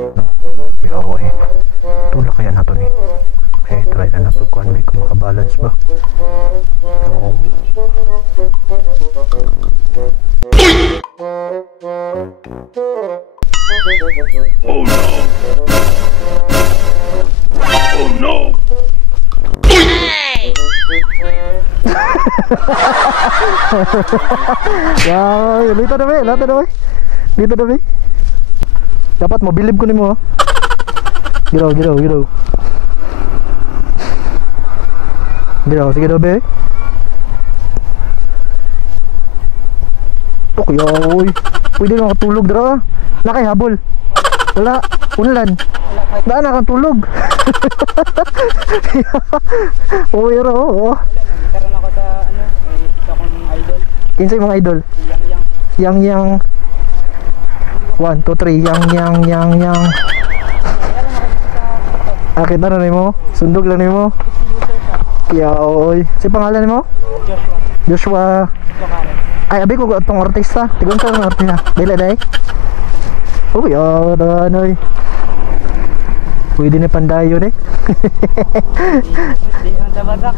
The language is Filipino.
Yawa eh. Tulak kaya nato ni. Okay, try na nato kung may kumakabalance ba. So, Oh no! Oh no! ya, dito na ba? Dito na ba? Dapat mabilib ko nimo. Giraw. Giraw, sige daw be. Tok yaw. Pwede na makatulog dra. Nakaihabol. Wala, unlan. Daan na kang tulog. Oo, yaro, oo. Karon ako sa ano, sa akong idol. Kinsay mga idol? Yang 1, 2, 3 yang. Akit na rin mo? Sundog lang mo? Yaoy. Si pangalan mo? Joshua. Ay, abi ko itong artista. Tigon sa ng artista. Dila day. Uy, anoy. Pwede na pandayo eh. Di ang tabadak.